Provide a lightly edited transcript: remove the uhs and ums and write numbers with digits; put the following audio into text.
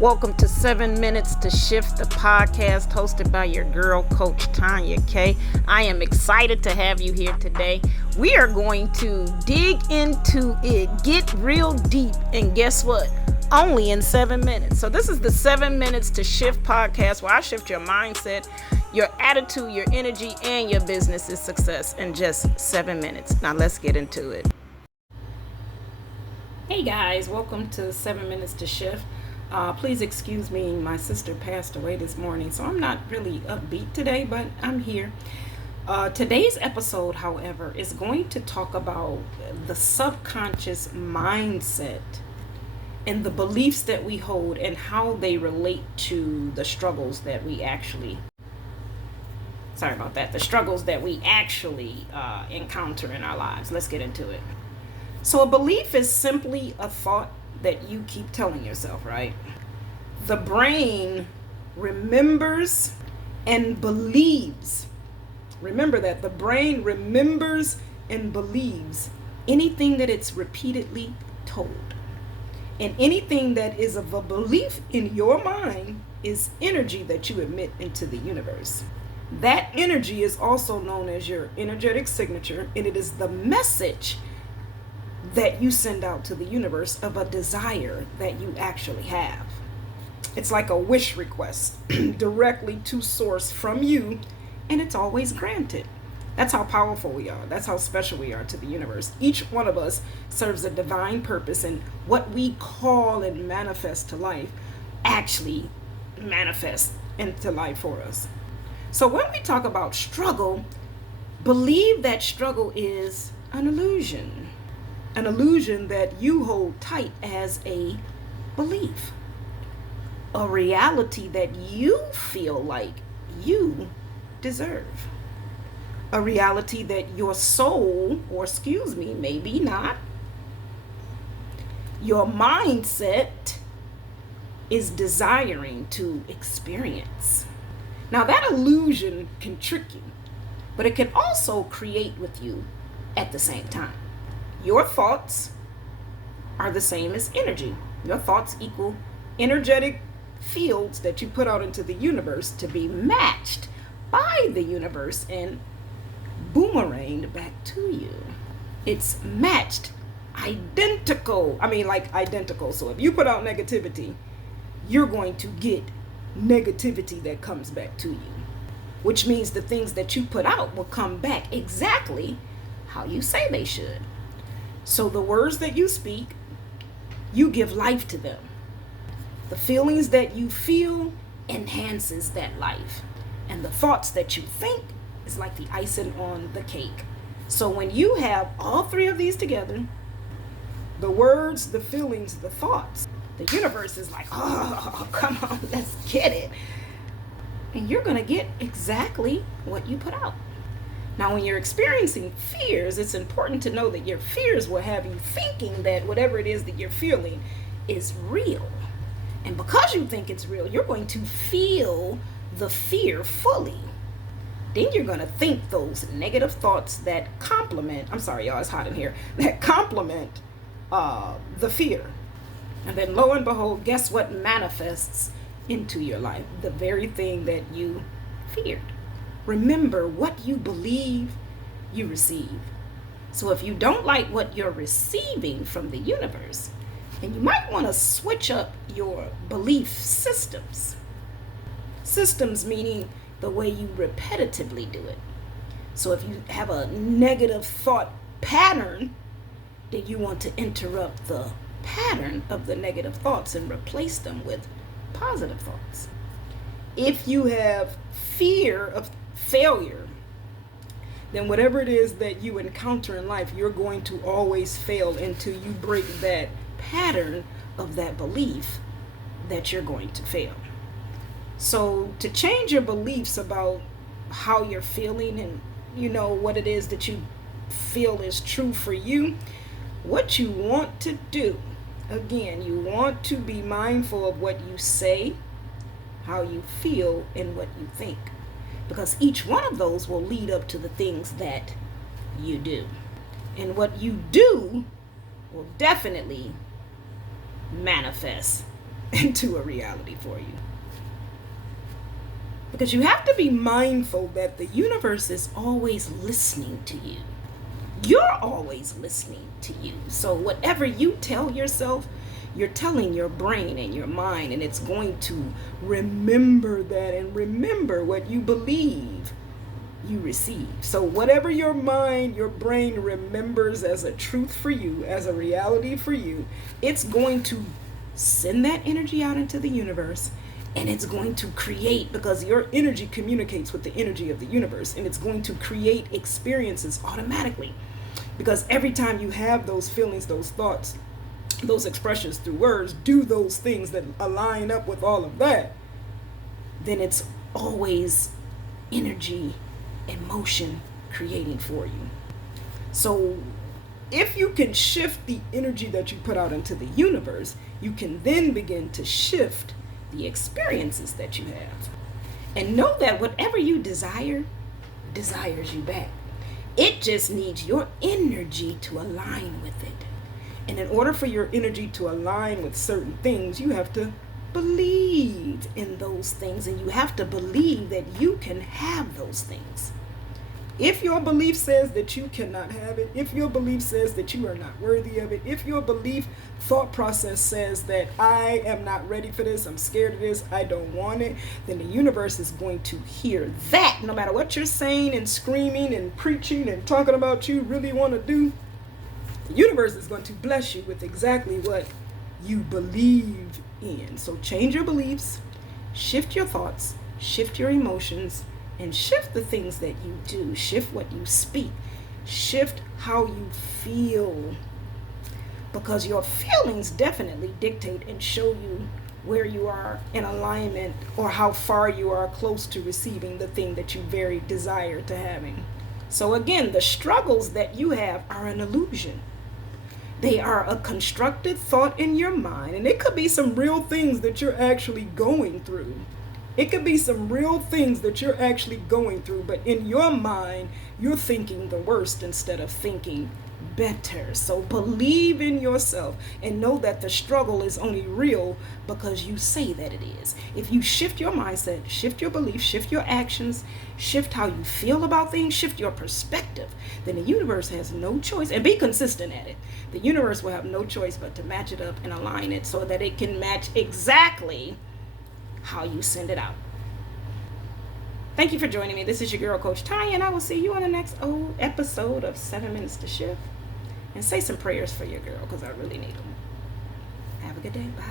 Welcome to 7 Minutes to Shift, the podcast hosted by your girl, Coach Tanya K. I am excited to have you here today. We are going to dig into it, get real deep, and guess what? Only in 7 minutes. So this is the 7 Minutes to Shift podcast where I shift your mindset, your attitude, your energy, and your business's success in just 7 minutes. Now let's get into it. Hey guys, welcome to 7 Minutes to Shift. Please excuse me, my sister passed away this morning, so I'm not really upbeat today, but I'm here. Today's episode, however, is going to talk about the subconscious mindset and the beliefs that we hold and how they relate to the struggles that we actually encounter in our lives. Let's get into it. So a belief is simply a thought that you keep telling yourself, right? The brain remembers and believes. Remember that the brain remembers and believes anything that it's repeatedly told. And anything that is of a belief in your mind is energy that you emit into the universe. That energy is also known as your energetic signature, and it is the message that you send out to the universe of a desire that you actually have. It's like a wish request directly to source from you, and it's always granted. That's how powerful we are. That's how special we are to the universe. Each one of us serves a divine purpose, and what we call and manifest to life actually manifests into life for us. So when we talk about struggle, believe that struggle is an illusion. An illusion that you hold tight as a belief. A reality that you feel like you deserve. A reality that your soul, maybe not, your mindset is desiring to experience. Now that illusion can trick you, but it can also create with you at the same time. Your thoughts are the same as energy. Your thoughts equal energetic fields that you put out into the universe to be matched by the universe and boomeranged back to you. It's matched identical. So if you put out negativity, you're going to get negativity that comes back to you, which means the things that you put out will come back exactly how you say they should. So the words that you speak, you give life to them. The feelings that you feel enhances that life. And the thoughts that you think is like the icing on the cake. So when you have all three of these together, the words, the feelings, the thoughts, the universe is like, oh, come on, let's get it. And you're going to get exactly what you put out. Now, when you're experiencing fears, it's important to know that your fears will have you thinking that whatever it is that you're feeling is real. And because you think it's real, you're going to feel the fear fully. Then you're going to think those negative thoughts that complement, it's hot in here, that complement the fear. And then lo and behold, guess what manifests into your life? The very thing that you feared. Remember, what you believe, you receive. So if you don't like what you're receiving from the universe, then you might want to switch up your belief systems. Systems meaning the way you repetitively do it. So if you have a negative thought pattern, then you want to interrupt the pattern of the negative thoughts and replace them with positive thoughts. If you have fear of failure, then whatever it is that you encounter in life, you're going to always fail until you break that pattern of that belief that you're going to fail. So to change your beliefs about how you're feeling and what it is that you feel is true for you, what you want to do, again, you want to be mindful of what you say, how you feel, and what you think. Because each one of those will lead up to the things that you do. And what you do will definitely manifest into a reality for you. Because you have to be mindful that the universe is always listening to you. You're always listening to you. So whatever you tell yourself, you're telling your brain and your mind, and it's going to remember that and remember what you believe you receive. So whatever your mind, your brain remembers as a truth for you, as a reality for you, it's going to send that energy out into the universe, and it's going to create, because your energy communicates with the energy of the universe, and it's going to create experiences automatically. Because every time you have those feelings, those thoughts, those expressions through words, do those things that align up with all of that, then it's always energy and motion creating for you. So if you can shift the energy that you put out into the universe, you can then begin to shift the experiences that you have. And know that whatever you desire, desires you back. It just needs your energy to align with it. And in order for your energy to align with certain things, you have to believe in those things, and you have to believe that you can have those things. If your belief says that you cannot have it, if your belief says that you are not worthy of it, if your belief thought process says that I am not ready for this, I'm scared of this, I don't want it, then the universe is going to hear that. No matter what you're saying and screaming and preaching and talking about you really want to do, the universe is going to bless you with exactly what you believe in. So change your beliefs, shift your thoughts, shift your emotions, and shift the things that you do. Shift what you speak. Shift how you feel. Because your feelings definitely dictate and show you where you are in alignment, or how far you are close to receiving the thing that you very desire to having. So again, the struggles that you have are an illusion. They are a constructed thought in your mind, and it could be some real things that you're actually going through. It could be some real things that you're actually going through, but in your mind, you're thinking the worst instead of thinking better. So believe in yourself and know that the struggle is only real because you say that it is. If you shift your mindset, shift your beliefs, shift your actions, shift how you feel about things, shift your perspective, then the universe has no choice, and be consistent at it. The universe will have no choice but to match it up and align it so that it can match exactly how you send it out. Thank you for joining me. This is your girl, Coach Tanya, and I will see you on the next episode of 7 Minutes to Shift. And say some prayers for your girl, because I really need them. Have a good day. Bye.